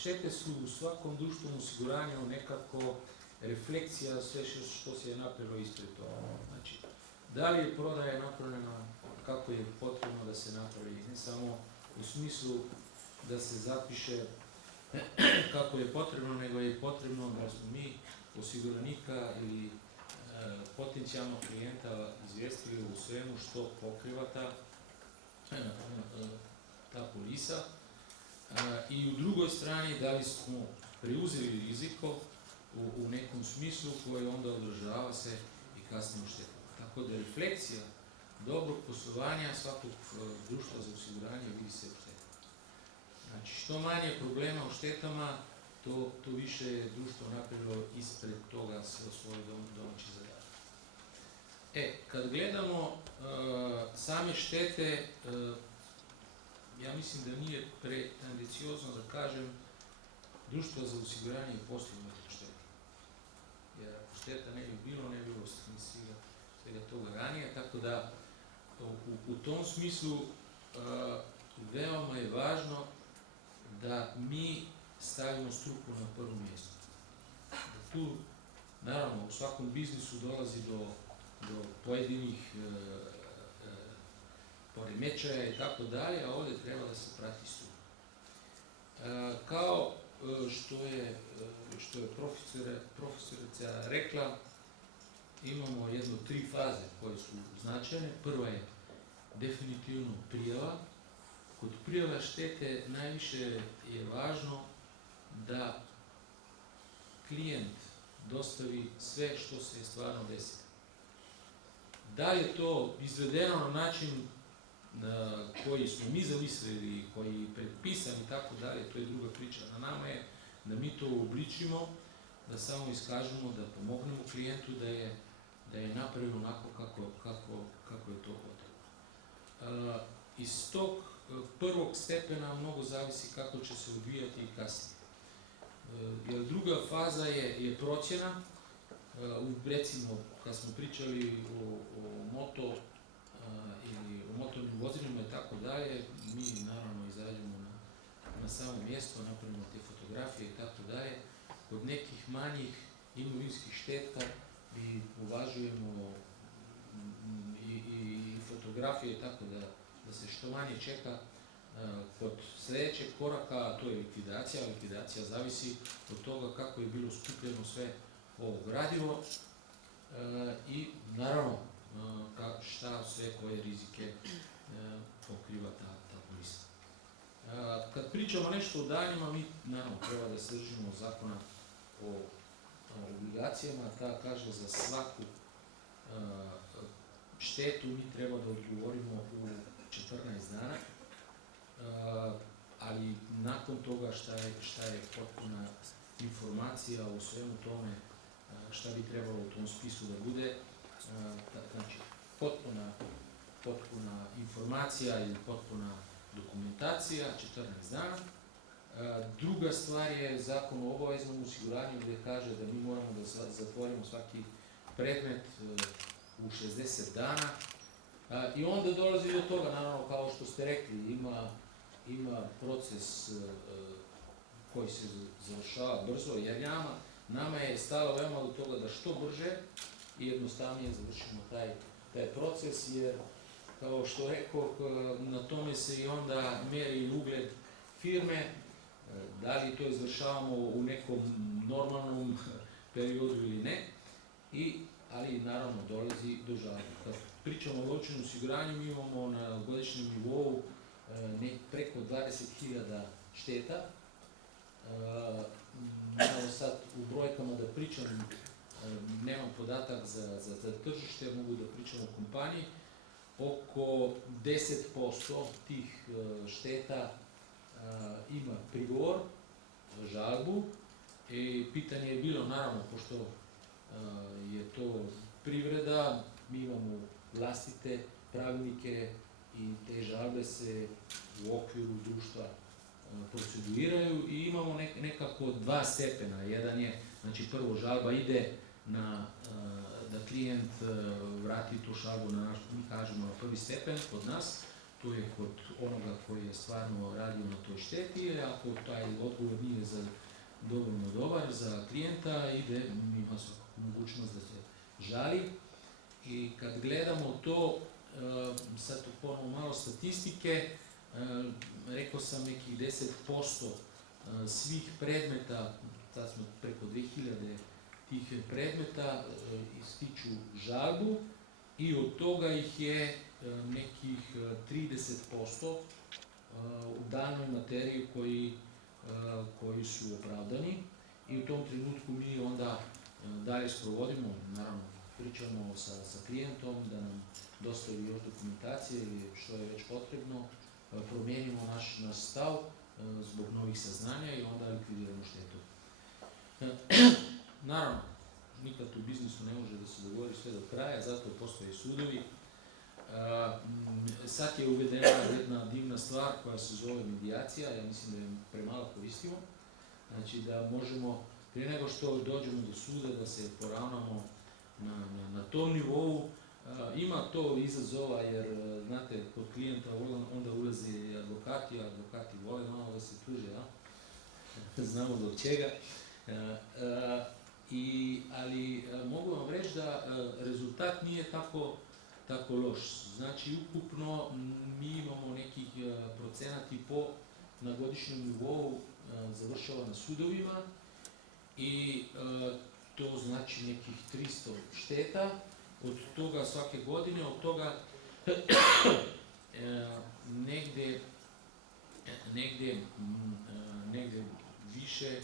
štete su u svakom društvenom osiguranju nekako refleksija sve što se je napravilo ispred toga. Znači, da li je prodaja napravljena kako je potrebno da se napravi, ne samo u smislu da se zapiše kako je potrebno, nego je potrebno da smo mi osiguranika ili potencijalnog klijenta izvijestili u svemu što pokriva ta polisa. I u drugoj strani da li smo preuzeli riziko u nekom smislu koji onda odražava se i kasnije u štetama. Tako da refleksija dobrog poslovanja svakog društva za osiguranje vidi se u štetama. Znači, što manje problema u štetama, to više je društvo napravilo ispred toga svoje domaće zadatke. Kad gledamo same štete, ja mislim da nije pretendiciozno da kažem društvo za osiguranje i poslovno štete. Jer ako šteta ne bi bilo, ne bi bilo svega toga ranije, tako da u tom smislu veoma je važno da mi stavimo struku na prvo mjesto. Tu, naravno, u svakom biznisu dolazi do pojedinih poremećaja i tako dalje, a ovdje treba da se prati struka. Kao što je profesorica rekla, imamo jedno 3 faze koje su značajne. Prva je definitivno prijava. Kod prijava štete najviše je važno da klijent dostavi sve što se je stvarno desilo. Da li je to izvedeno na način koji smo mi zamislili, koji je predpisan i tako dalje, to je druga priča. Na nama je da mi to uobličimo, da samo iskažemo, da pomognemo klijentu da je napravimo onako kako je to potrebno. Iz tog prvog stepena mnogo zavisi kako će se odvijati i kasnije. Jer druga faza je procjena. Recimo, kad smo pričali o moto ili o motornim vozilima i tako dalje, mi naravno izađemo na samo mjesto, napravimo te fotografije i tako dalje. Kod nekih manjih imovinskih šteta mi uvažujemo i fotografije i tako da se što manje čeka kod sljedećeg koraka, a to je likvidacija. Likvidacija zavisi od toga kako je bilo skupljeno sve ovo gradivo i naravno šta sve koje rizike pokriva ta polisa. Kad pričamo nešto o danjima, mi naravno treba da se držimo zakona o obligacijama, ta kaže za svaku štetu mi treba da odgovorimo u 14 dana, ali nakon toga šta je potpuna informacija o svemu tome, šta bi trebalo u tom spisu da bude, znači potpuna informacija ili potpuna dokumentacija, 14 dana. Druga stvar je zakon o obaveznom osiguranju gdje kaže da mi moramo da zatvorimo svaki predmet u 60 dana i onda dolazi do toga, naravno, kao što ste rekli, ima proces koji se završava brzo, jer nama je stalo veoma do toga da što brže i jednostavnije završimo taj proces, jer kao što rekao, na tome se i onda meri ugled firme, da li to izvršavamo u nekom normalnom periodu ili ne, ali naravno dolazi do žalbe. Kad pričamo o novčanom osiguranju, mi imamo na godišnjem nivou preko 20.000 šteta. Evo sad u brojkama da pričam, nemam podatak za tržište, mogu da pričam o kompaniji. Oko 10% tih šteta ima prigovor, žalbu, i pitanje je bilo, naravno, pošto je to privreda, mi imamo vlastite pravilnike i te žalbe se u okviru društva proceduiraju i imamo nekako 2 stepena. Jedan je, znači prvo žalba ide da klijent vrati tu žalbu mi kažemo na prvi stepen kod nas, to je kod onoga koji je stvarno radio na toj šteti, ako taj odgovor nije dovoljno dobar za klijenta, ima svakako mogućnost da se žali. I kad gledamo to, sad ponovno malo statistike, rekao sam nekih 10% svih predmeta, sad smo preko 2000 tih predmeta, ističu žalbu i od toga ih je nekih 30% u danoj materiji koji su opravdani i u tom trenutku mi onda dalje sprovodimo, naravno pričamo sa klijentom da nam dostavi još dokumentacije ili što je već potrebno, promijenimo naš stav zbog novih saznanja i onda likvidiramo štetu. Naravno, nikad u biznisu ne može da se dogovori sve do kraja, zato postoje sudovi. Sad je uvedena jedna divna stvar koja se zove medijacija, ja mislim da je premalo koristimo. Znači da možemo, prije nego što dođemo do suda, da se poravnamo na tom nivou. Ima to izazova jer, znate, kod klijenta onda ulazi i advokati, a advokati vole malo da se tuže, znamo zbog čega. Ali mogu vam reći da rezultat nije tako loš. Znači, ukupno mi imamo nekih procenat i po na godišnjem nivou završava na sudovima i to znači nekih 300 šteta, od toga svake godine, od toga negdje više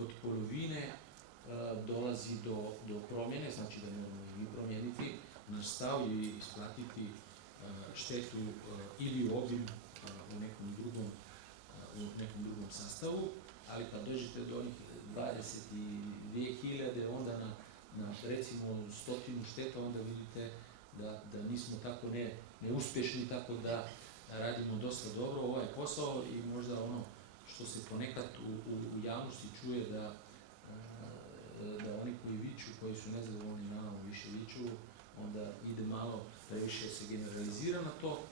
od polovine dolazi do promjene, znači da moramo i mi promijeniti naš stav i isplatiti štetu ili obim u nekom drugom sastavu, ali kad dođete do onih 22.000, onda na recimo 100 šteta, onda vidite da nismo tako neuspješni, tako da radimo dosta dobro ovaj posao i možda ono što se ponekad u javnosti čuje da oni koji viču, koji su nezadovoljni, naravno više viču, onda ide malo previše se generalizira na to.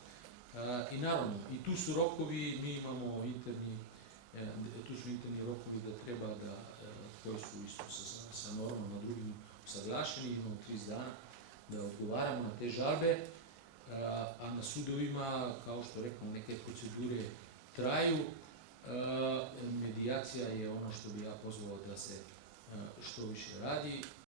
I naravno, i tu su rokovi, mi imamo interni rokovi da treba koji su isto sa normama drugim usaglašeni, imamo 30 dana da odgovaramo na te žalbe, a na sudovima, kao što rekao, neke procedure traju. Medijacija je ono što bi ja pozvao da se što više radi.